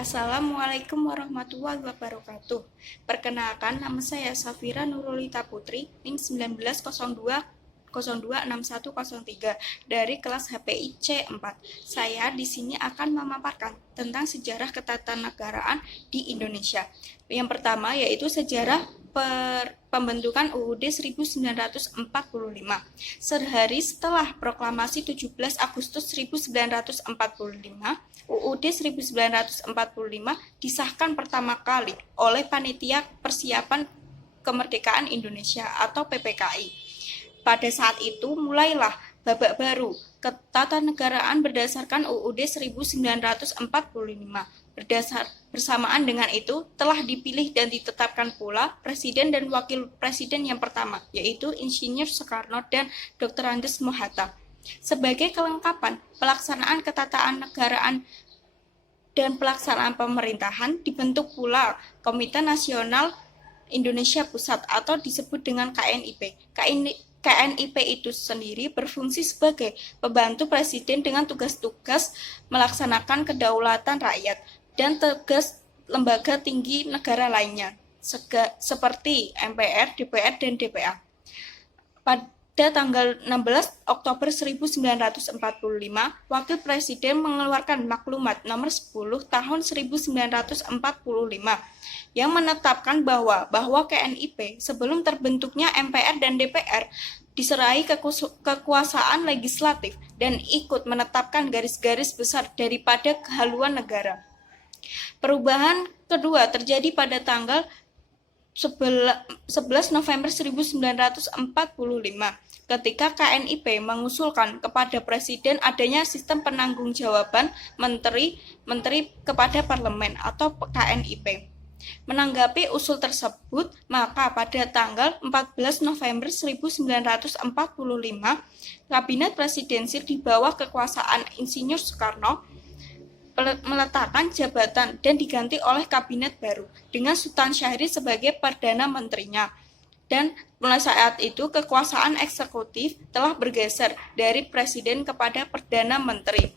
Assalamualaikum warahmatullahi wabarakatuh. Perkenalkan, nama saya Safira Nurulita Putri, NIM 1902 026103 dari kelas HPI C4. Saya di sini akan memaparkan tentang sejarah ketatanegaraan di Indonesia. Yang pertama yaitu sejarah pembentukan UUD 1945. Sehari setelah proklamasi 17 Agustus 1945, UUD 1945 disahkan pertama kali oleh Panitia Persiapan Kemerdekaan Indonesia atau PPKI. Pada saat itu mulailah babak baru ketatanegaraan berdasarkan UUD 1945. Bersamaan dengan itu telah dipilih dan ditetapkan pula Presiden dan Wakil Presiden yang pertama, yaitu Insinyur Soekarno dan Dr. Andes Mohatta. Sebagai kelengkapan pelaksanaan ketatanegaraan dan pelaksanaan pemerintahan, dibentuk pula Komite Nasional Indonesia Pusat atau disebut dengan KNIP. KNIP itu sendiri berfungsi sebagai pembantu presiden dengan tugas-tugas melaksanakan kedaulatan rakyat dan tugas lembaga tinggi negara lainnya, seperti MPR, DPR, dan DPA. Pada tanggal 16 Oktober 1945, Wakil Presiden mengeluarkan Maklumat Nomor 10 Tahun 1945 yang menetapkan bahwa KNIP sebelum terbentuknya MPR dan DPR diserahi kekuasaan legislatif dan ikut menetapkan garis-garis besar daripada kehaluan negara. Perubahan kedua terjadi pada tanggal 11 November 1945 ketika KNIP mengusulkan kepada Presiden adanya sistem penanggung-jawaban menteri kepada parlemen atau KNIP. Menanggapi usul tersebut, maka pada tanggal 14 November 1945, Kabinet Presidensil di bawah kekuasaan Insinyur Soekarno meletakkan jabatan dan diganti oleh kabinet baru dengan Sultan Syahrir sebagai Perdana Menterinya. Dan mulai saat itu kekuasaan eksekutif telah bergeser dari presiden kepada Perdana Menteri.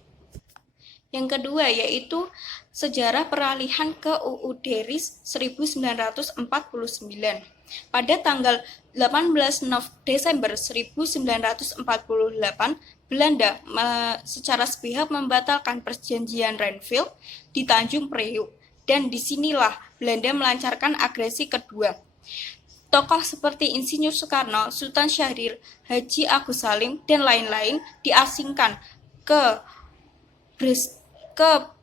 Yang kedua yaitu sejarah peralihan ke UUD RIS 1949. Pada tanggal 18 Desember 1948, Belanda secara sepihak membatalkan perjanjian Renville di Tanjung Priuk, dan disinilah Belanda melancarkan agresi kedua. Tokoh seperti Insinyur Soekarno, Sultan Syahrir, Haji Agus Salim, dan lain-lain diasingkan ke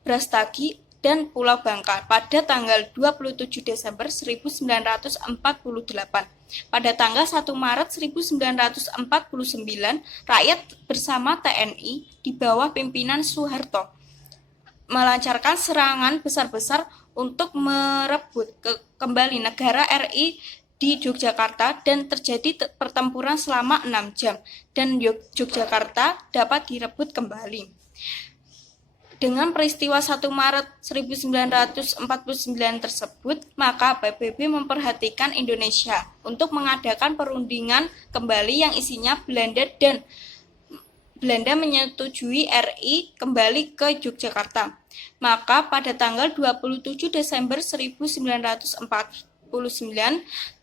Brastagi dan Pulau Bangka pada tanggal 27 Desember 1948. Pada tanggal 1 Maret 1949, rakyat bersama TNI di bawah pimpinan Soeharto melancarkan serangan besar-besar untuk merebut kembali negara RI di Yogyakarta, dan terjadi pertempuran selama 6 jam dan Yogyakarta dapat direbut kembali. Dengan peristiwa 1 Maret 1949 tersebut, maka PBB memperhatikan Indonesia untuk mengadakan perundingan kembali yang isinya Belanda, dan Belanda menyetujui RI kembali ke Yogyakarta. Maka pada tanggal 27 Desember 1949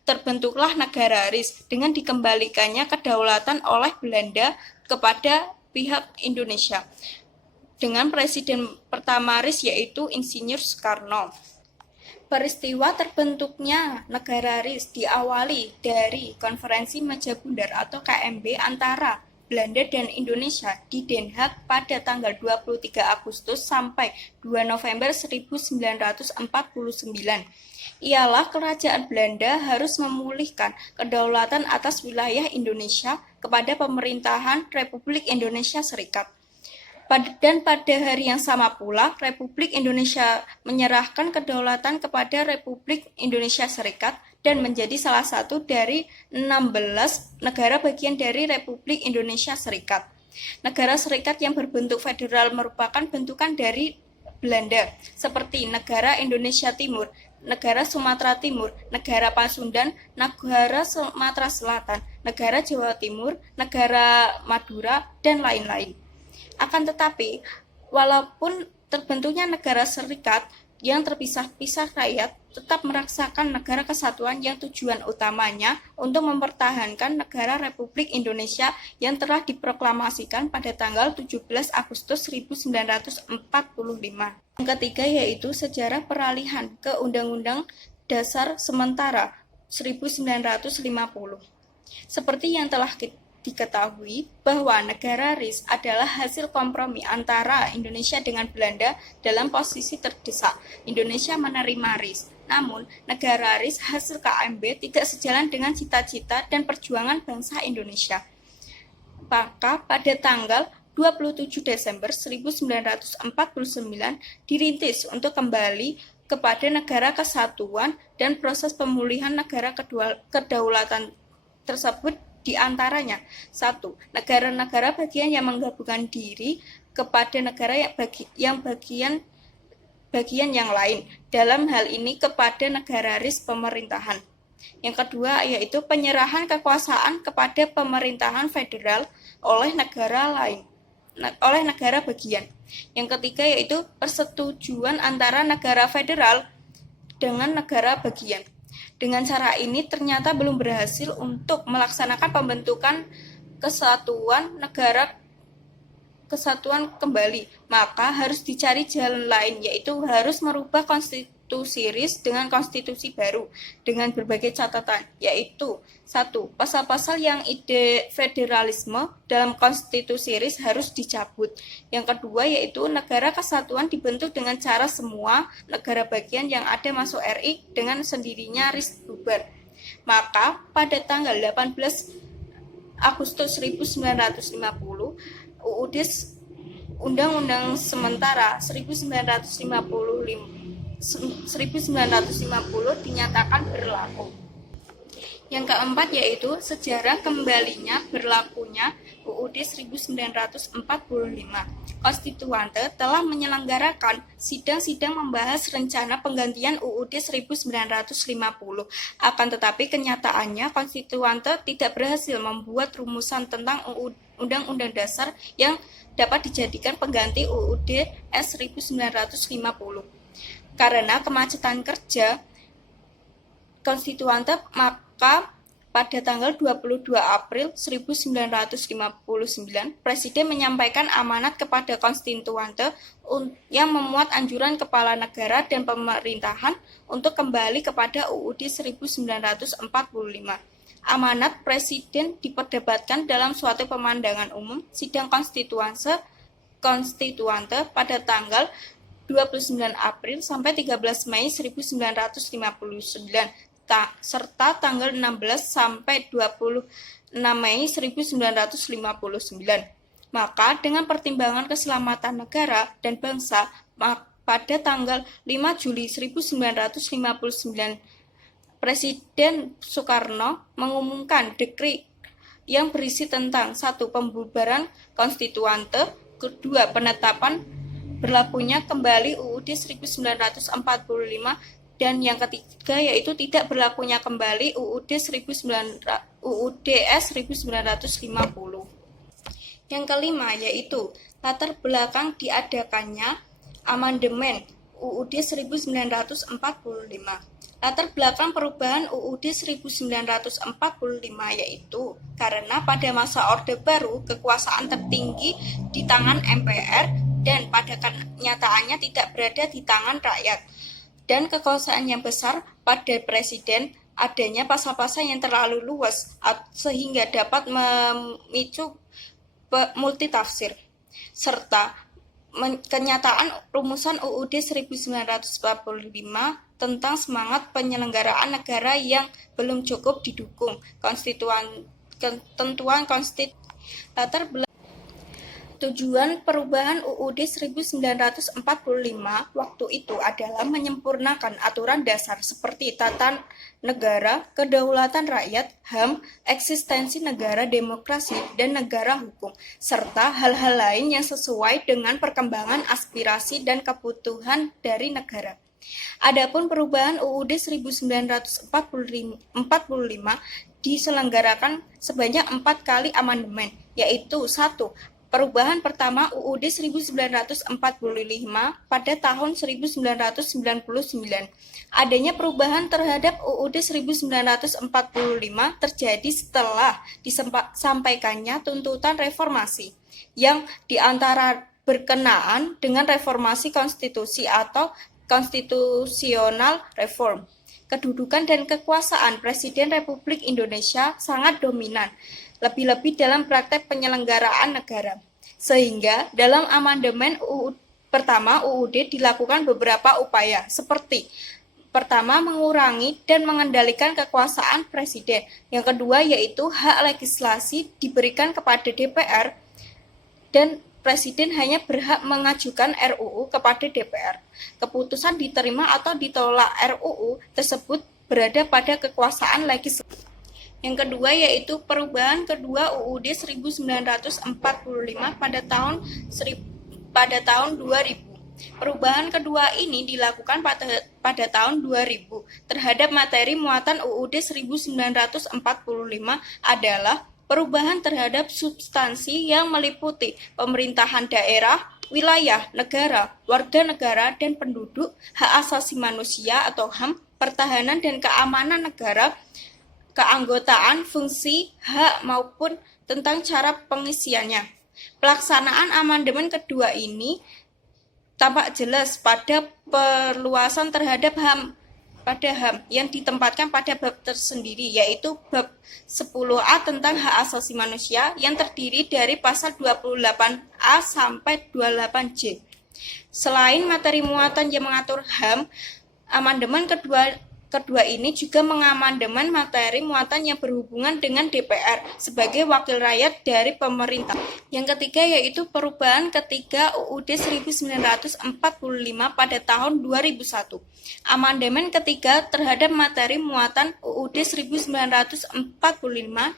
terbentuklah negara RIS dengan dikembalikannya kedaulatan oleh Belanda kepada pihak Indonesia, dengan presiden pertama RIS yaitu Insinyur Soekarno. Peristiwa terbentuknya negara RIS diawali dari Konferensi Meja Bundar atau KMB antara Belanda dan Indonesia di Den Haag pada tanggal 23 Agustus sampai 2 November 1949. Ialah kerajaan Belanda harus memulihkan kedaulatan atas wilayah Indonesia kepada pemerintahan Republik Indonesia Serikat. Dan pada hari yang sama pula, Republik Indonesia menyerahkan kedaulatan kepada Republik Indonesia Serikat dan menjadi salah satu dari 16 negara bagian dari Republik Indonesia Serikat. Negara serikat yang berbentuk federal merupakan bentukan dari Belanda, seperti Negara Indonesia Timur, Negara Sumatera Timur, Negara Pasundan, Negara Sumatera Selatan, Negara Jawa Timur, Negara Madura, dan lain-lain. Akan tetapi, walaupun terbentuknya negara serikat, yang terpisah-pisah rakyat tetap merasakan negara kesatuan yang tujuan utamanya untuk mempertahankan negara Republik Indonesia yang telah diproklamasikan pada tanggal 17 Agustus 1945. Yang ketiga yaitu sejarah peralihan ke Undang-Undang Dasar Sementara 1950. Seperti yang telah diketahui bahwa negara RIS adalah hasil kompromi antara Indonesia dengan Belanda dalam posisi terdesak. Indonesia menerima RIS, namun negara RIS hasil KMB tidak sejalan dengan cita-cita dan perjuangan bangsa Indonesia. Maka pada tanggal 27 Desember 1949 dirintis untuk kembali kepada negara kesatuan dan proses pemulihan negara kedaulatan tersebut diantaranya 1. Negara-negara bagian yang menggabungkan diri kepada negara yang bagian yang lain, dalam hal ini kepada negara RIS pemerintahan. Yang kedua yaitu penyerahan kekuasaan kepada pemerintahan federal oleh negara bagian. Yang ketiga yaitu persetujuan antara negara federal dengan negara bagian. Dengan cara ini ternyata belum berhasil untuk melaksanakan pembentukan kesatuan kembali, maka harus dicari jalan lain, yaitu harus merubah konstitusi RIS dengan konstitusi baru dengan berbagai catatan, yaitu 1. Pasal-pasal yang ide federalisme dalam konstitusi RIS harus dicabut. Yang kedua yaitu negara kesatuan dibentuk dengan cara semua negara bagian yang ada masuk RI dengan sendirinya RIS bubar. Maka pada tanggal 18 Agustus 1950 UUD Undang-Undang Sementara 1950 dinyatakan berlaku. Yang keempat yaitu sejarah kembalinya berlakunya UUD 1945. Konstituante telah menyelenggarakan sidang-sidang membahas rencana penggantian UUD 1950. Akan tetapi kenyataannya konstituante tidak berhasil membuat rumusan tentang Undang-Undang Dasar yang dapat dijadikan pengganti UUD S 1950. Karena kemacetan kerja konstituante, maka pada tanggal 22 April 1959, Presiden menyampaikan amanat kepada konstituante yang memuat anjuran kepala negara dan pemerintahan untuk kembali kepada UUD 1945. Amanat Presiden diperdebatkan dalam suatu pemandangan umum sidang konstituante pada tanggal 29 April sampai 13 Mei 1959 serta tanggal 16 sampai 26 Mei 1959. Maka dengan pertimbangan keselamatan negara dan bangsa, pada tanggal 5 Juli 1959 Presiden Soekarno mengumumkan dekret yang berisi tentang 1. Pembubaran konstituante, 2. Penetapan berlakunya kembali UUD 1945, dan yang ketiga yaitu tidak berlakunya kembali UUD S 1950. Yang kelima yaitu latar belakang diadakannya amandemen UUD 1945. Latar belakang perubahan UUD 1945 yaitu karena pada masa Orde Baru kekuasaan tertinggi di tangan MPR dan pada kenyataannya tidak berada di tangan rakyat, dan kekuasaan yang besar pada presiden, adanya pasal-pasal yang terlalu luas sehingga dapat memicu multitafsir, serta kenyataan rumusan UUD 1945 tentang semangat penyelenggaraan negara yang belum cukup didukung ketentuan konstitusi. Latar belakang tujuan perubahan UUD 1945 waktu itu adalah menyempurnakan aturan dasar seperti tata negara, kedaulatan rakyat, HAM, eksistensi negara, demokrasi, dan negara hukum, serta hal-hal lain yang sesuai dengan perkembangan aspirasi dan kebutuhan dari negara. Adapun perubahan UUD 1945 diselenggarakan sebanyak 4 kali amandemen, yaitu 1. Perubahan pertama UUD 1945 pada tahun 1999. Adanya perubahan terhadap UUD 1945 terjadi setelah disampaikannya tuntutan reformasi yang diantara berkenaan dengan reformasi konstitusi atau constitutional reform. Kedudukan dan kekuasaan Presiden Republik Indonesia sangat dominan, lebih-lebih dalam praktek penyelenggaraan negara. Sehingga dalam amandemen pertama UUD dilakukan beberapa upaya, seperti pertama, mengurangi dan mengendalikan kekuasaan Presiden. Yang kedua, yaitu hak legislasi diberikan kepada DPR dan Presiden hanya berhak mengajukan RUU kepada DPR. Keputusan diterima atau ditolak RUU tersebut berada pada kekuasaan legislatif. Yang kedua yaitu perubahan kedua UUD 1945 pada tahun 2000. Perubahan kedua ini dilakukan pada tahun 2000 terhadap materi muatan UUD 1945 adalah perubahan terhadap substansi yang meliputi pemerintahan daerah, wilayah, negara, warga negara, dan penduduk, hak asasi manusia atau HAM, pertahanan dan keamanan negara, keanggotaan, fungsi, hak, maupun tentang cara pengisiannya. Pelaksanaan amandemen kedua ini tampak jelas pada perluasan terhadap HAM yang ditempatkan pada bab tersendiri, yaitu bab 10A tentang hak asasi manusia yang terdiri dari pasal 28A sampai 28J. Selain materi muatan yang mengatur HAM, amandemen kedua ini juga mengamandemen materi muatan yang berhubungan dengan DPR sebagai wakil rakyat dari pemerintah. Yang ketiga yaitu perubahan ketiga UUD 1945 pada tahun 2001. Amandemen ketiga terhadap materi muatan UUD 1945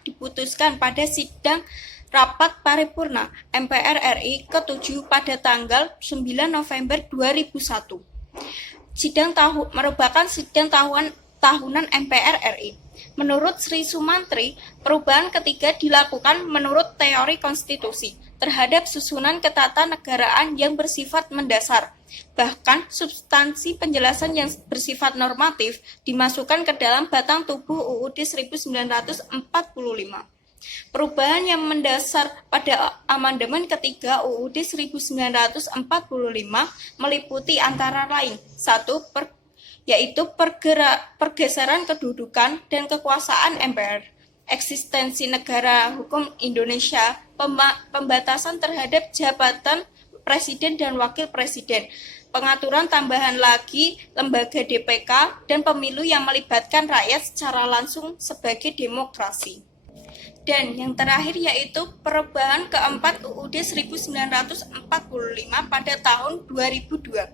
diputuskan pada sidang rapat paripurna MPR RI ke-7 pada tanggal 9 November 2001. Merupakan sidang tahunan MPR RI. Menurut Sri Sumantri, perubahan ketiga dilakukan menurut teori konstitusi terhadap susunan ketatanegaraan yang bersifat mendasar. Bahkan substansi penjelasan yang bersifat normatif dimasukkan ke dalam batang tubuh UUD 1945. Perubahan yang mendasar pada amandemen ketiga UUD 1945 meliputi antara lain: 1. Yaitu pergeseran kedudukan dan kekuasaan MPR, eksistensi negara hukum Indonesia, pembatasan terhadap jabatan Presiden dan Wakil Presiden, pengaturan tambahan lagi lembaga DPK, dan pemilu yang melibatkan rakyat secara langsung sebagai demokrasi. Dan yang terakhir yaitu perubahan keempat UUD 1945 pada tahun 2002.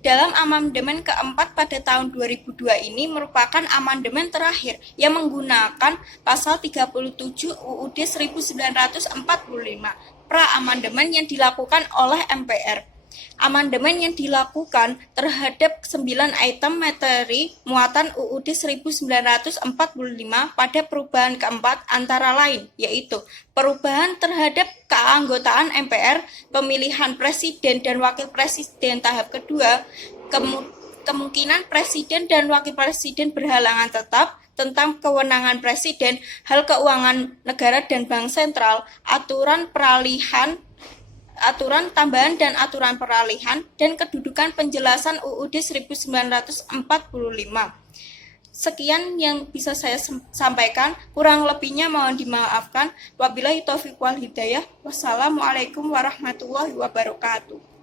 Dalam amandemen keempat pada tahun 2002 ini merupakan amandemen terakhir yang menggunakan pasal 37 UUD 1945 pra-amandemen yang dilakukan oleh MPR. Amandemen yang dilakukan terhadap 9 item materi muatan UUD 1945 pada perubahan keempat antara lain, yaitu perubahan terhadap keanggotaan MPR, pemilihan presiden dan wakil presiden tahap kedua, kemungkinan presiden dan wakil presiden berhalangan tetap, tentang kewenangan presiden, hal keuangan negara dan bank sentral, aturan tambahan dan aturan peralihan, dan kedudukan penjelasan UUD 1945. Sekian yang bisa saya sampaikan, kurang lebihnya mohon dimaafkan. Wabillahi taufiq wal hidayah. Wassalamualaikum warahmatullahi wabarakatuh.